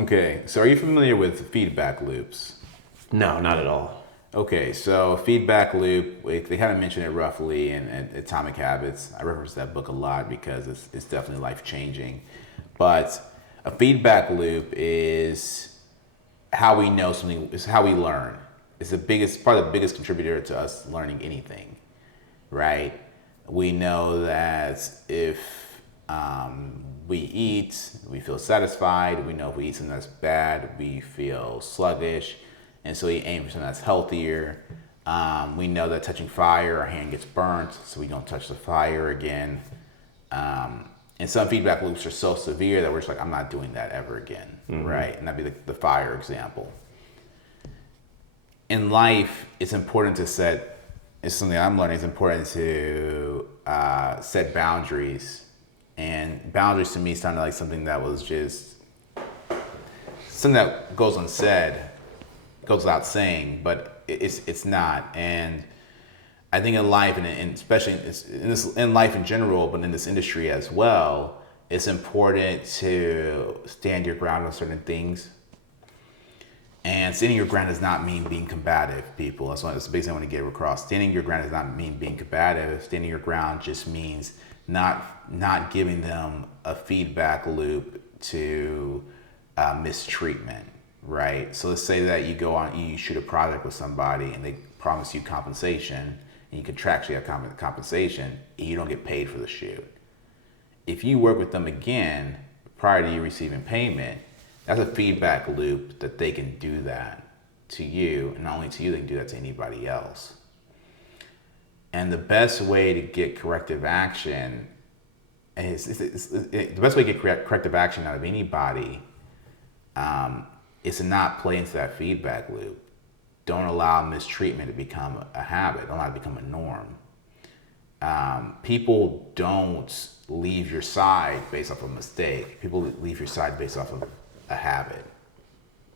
Okay, so are you familiar with feedback loops? No, not at all. Okay, so feedback loop, they kind of mention it roughly in Atomic Habits. I reference that book a lot because it's definitely life changing. But a feedback loop is how we know something, is how we learn. It's the biggest, probably the biggest contributor to us learning anything, right? We know that if we eat, we feel satisfied. We know if we eat something that's bad, we feel sluggish. And so we aim for something that's healthier. We know that touching fire, our hand gets burnt, so we don't touch the fire again. And some feedback loops are so severe that we're just like, I'm not doing that ever again, right? And that'd be the fire example. In life, it's important to set, it's something I'm learning, it's important to set boundaries. And boundaries to me sounded like something that was just, something that goes unsaid, goes without saying, but it's not. And I think in life, and especially in life in general, but in this industry as well, it's important to stand your ground on certain things. And standing your ground does not mean being combative, people. That's the big thing I want to get across. Standing your ground does not mean being combative. Standing your ground just means not giving them a feedback loop to mistreatment, right? So let's say that you shoot a project with somebody and they promise you compensation, and you contractually have compensation, and you don't get paid for the shoot. If you work with them again prior to you receiving payment, that's a feedback loop that they can do that to you, and not only to you, they can do that to anybody else. And the best way to get corrective action the best way to get corrective action out of anybody is to not play into that feedback loop. Don't allow mistreatment to become a habit. Don't allow it to become a norm. People don't leave your side based off of a mistake. People leave your side based off of a habit.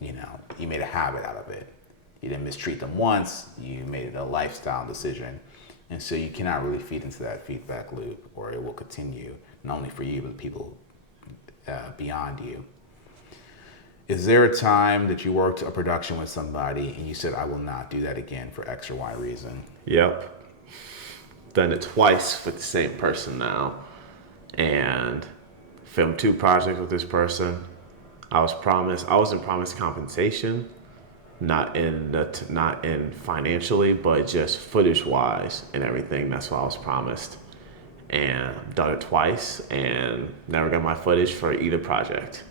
You made a habit out of it. You didn't mistreat them once. You made it a lifestyle decision. And so you cannot really feed into that feedback loop, or it will continue, not only for you, but the people beyond you. Is there a time that you worked a production with somebody and you said, I will not do that again for X or Y reason? Yep. Done it twice with the same person now. And filmed 2 projects with this person. I wasn't promised compensation, not in financially, but just footage wise and everything. That's what I was promised. And done it twice and never got my footage for either project.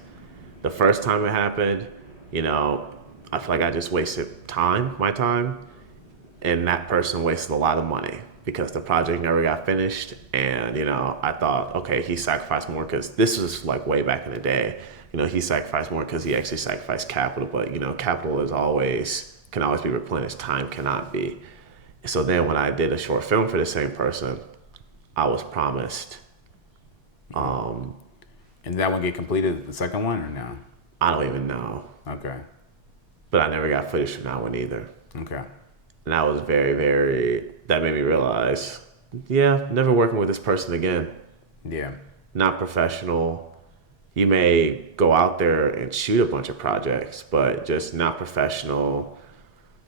The first time it happened, I feel like I just wasted my time, and that person wasted a lot of money because the project never got finished. And, I thought, okay, he sacrificed more because this was like way back in the day. He sacrificed more because he actually sacrificed capital, but, capital can always be replenished. Time cannot be. So then when I did a short film for the same person, I was promised. And that one get completed, the second one, or no? I don't even know. Okay. But I never got footage from that one either. Okay. And that was that made me realize, never working with this person again. Yeah. Not professional. You may go out there and shoot a bunch of projects, but just not professional.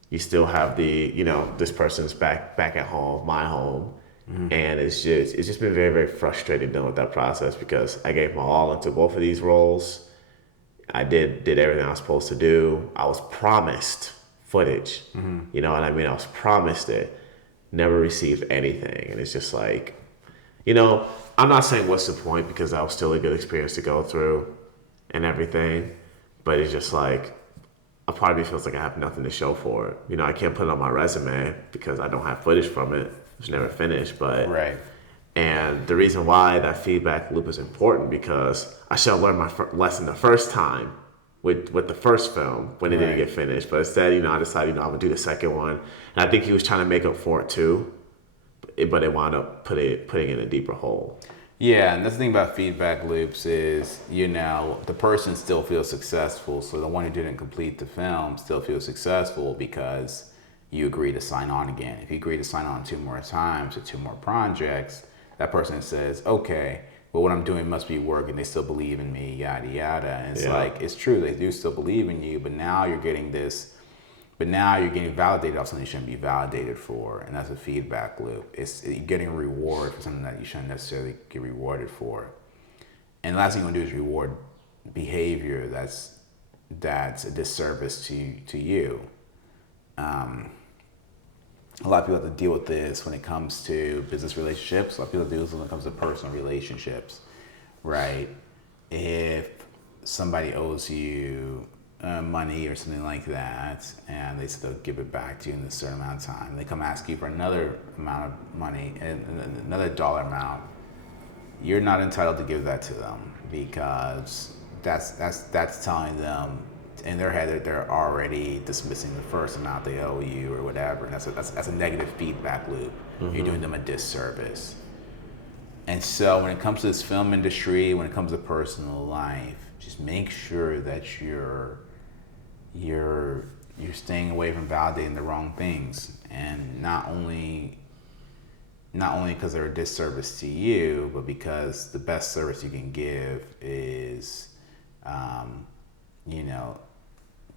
You still have this person's back at home, my home. Mm-hmm. And it's just been very, very frustrating dealing with that process because I gave my all into both of these roles. I did everything I was supposed to do. I was promised footage. Mm-hmm. You know what I mean? I was promised it. Never received anything. And it's just like, I'm not saying what's the point because that was still a good experience to go through and everything. But it's just like, a part of me feels like I have nothing to show for it. I can't put it on my resume because I don't have footage from it. It's never finished, but right. And the reason why that feedback loop is important because I should have learned my lesson the first time with the first film when it didn't get finished. But instead, I decided, I'm gonna do the second one, and I think he was trying to make up for it too, but it wound up putting in a deeper hole. Yeah, and that's the thing about feedback loops is, the person still feels successful. So the one who didn't complete the film still feels successful because you agree to sign on again. If you agree to sign on 2 more times or 2 more projects, that person says, okay, but what I'm doing must be work, and they still believe in me, yada yada. And it's like, it's true, they do still believe in you, but now you're getting validated off something you shouldn't be validated for, and that's a feedback loop. You're getting a reward for something that you shouldn't necessarily get rewarded for. And the last thing you want to do is reward behavior that's a disservice to you. A lot of people have to deal with this when it comes to business relationships. A lot of people do this when it comes to personal relationships, right? If somebody owes you money or something like that, and they still give it back to you in a certain amount of time, they come ask you for another amount of money and another dollar amount, you're not entitled to give that to them, because that's telling them in their head that they're already dismissing the first amount they owe you or whatever, and that's a negative feedback loop. You're doing them a disservice. And so when it comes to this film industry, when it comes to personal life, just make sure that you're staying away from validating the wrong things, and not only because they're a disservice to you, but because the best service you can give is,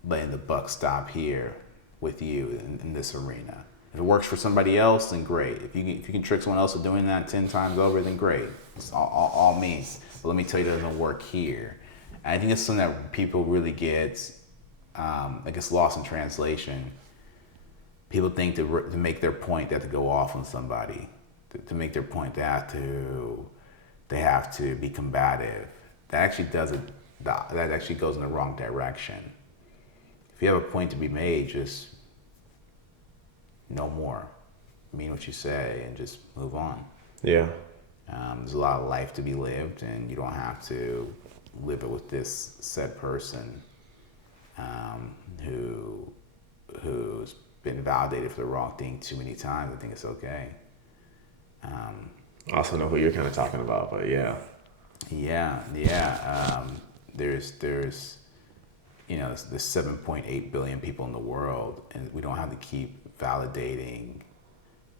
letting the buck stop here with you in this arena. If it works for somebody else, then great. If you can trick someone else into doing that 10 times over, then great. It's all means. But let me tell you, that doesn't work here. And I think it's something that people really get, lost in translation. People think to make their point, they have to go off on somebody. To make their point, they have to be combative. That actually goes in the wrong direction. If you have a point to be made, just no more. Mean what you say and just move on. Yeah. There's a lot of life to be lived, and you don't have to live it with this said person who's been validated for the wrong thing too many times. I think it's okay. I also know who you're kind of talking about, but yeah. There's there's 7.8 billion people in the world, and we don't have to keep validating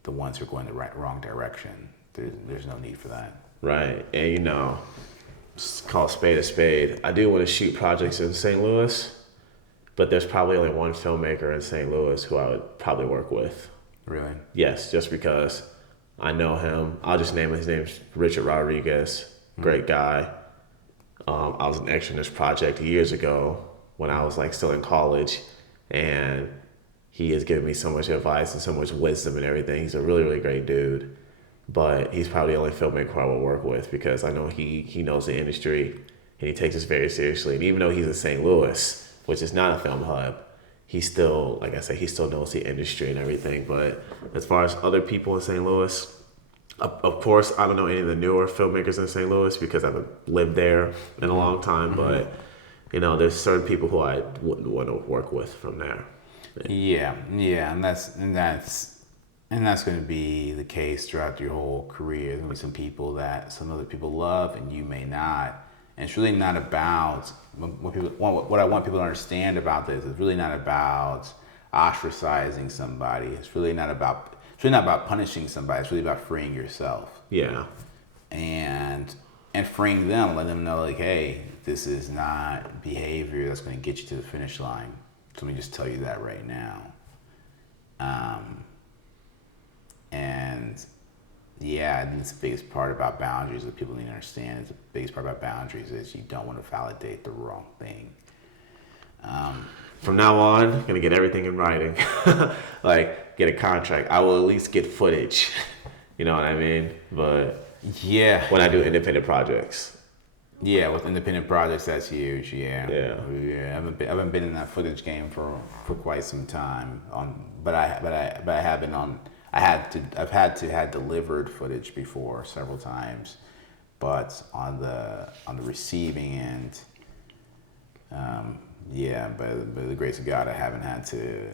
the ones who are going the wrong direction. There's no need for that. Right. And just call a spade. I do want to shoot projects in St. Louis, but there's probably only one filmmaker in St. Louis who I would probably work with. Really? Yes, just because I know him. I'll just name his name's Richard Rodriguez. Great guy. I was an extra in this project years ago when I was still in college, and he has given me so much advice and so much wisdom and everything. He's a really, really great dude, but he's probably the only filmmaker I will work with, because I know he knows the industry and he takes this very seriously. And even though he's in St. Louis, which is not a film hub, he still, like I said, he still knows the industry and everything. But as far as other people in St. Louis, of course, I don't know any of the newer filmmakers in St. Louis because I haven't lived there in a long time. But there's certain people who I wouldn't want to work with from there. Yeah, and that's going to be the case throughout your whole career. There'll be some people that some other people love and you may not. And it's really not about what I want people to understand about this. It's really not about ostracizing somebody. It's really not about punishing somebody. It's really about freeing yourself. Yeah. And freeing them, letting them know, hey, this is not behavior that's going to get you to the finish line. So let me just tell you that right now. I think it's the biggest part about boundaries that people need to understand. The biggest part about boundaries is you don't want to validate the wrong thing. From now on, I'm gonna get everything in writing. Get a contract. I will at least get footage. You know what I mean? But yeah, when I do independent projects. Yeah, with independent projects, that's huge. Yeah. I haven't been in that footage game for quite some time. But I have been on. I've had delivered footage before several times, but on the receiving end, by the grace of God, I haven't had to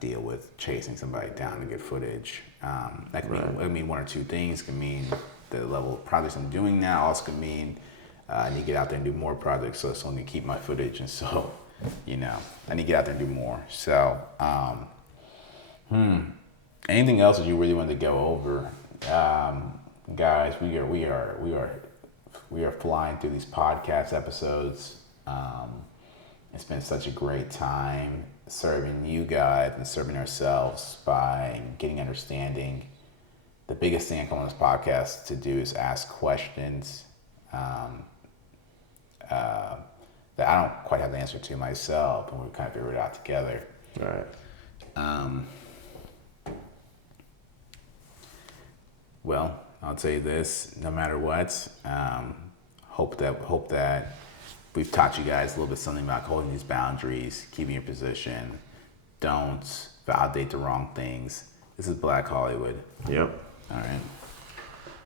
deal with chasing somebody down to get footage. That can mean one or two things. It can mean the level of projects I'm doing now. Also can mean I need to get out there and do more projects, so it's only keep my footage, and so I need to get out there and do more. So anything else that you really wanted to go over, guys? We are we are flying through these podcast episodes. It's been such a great time serving you guys and serving ourselves by getting understanding. The biggest thing I come on this podcast to do is ask questions that I don't quite have the answer to myself, and we kind of figure it out together. Right. Well, I'll tell you this: no matter what, hope that we've taught you guys a little bit something about holding these boundaries, keeping your position. Don't validate the wrong things. This is Black Hollywood. Yep. All right.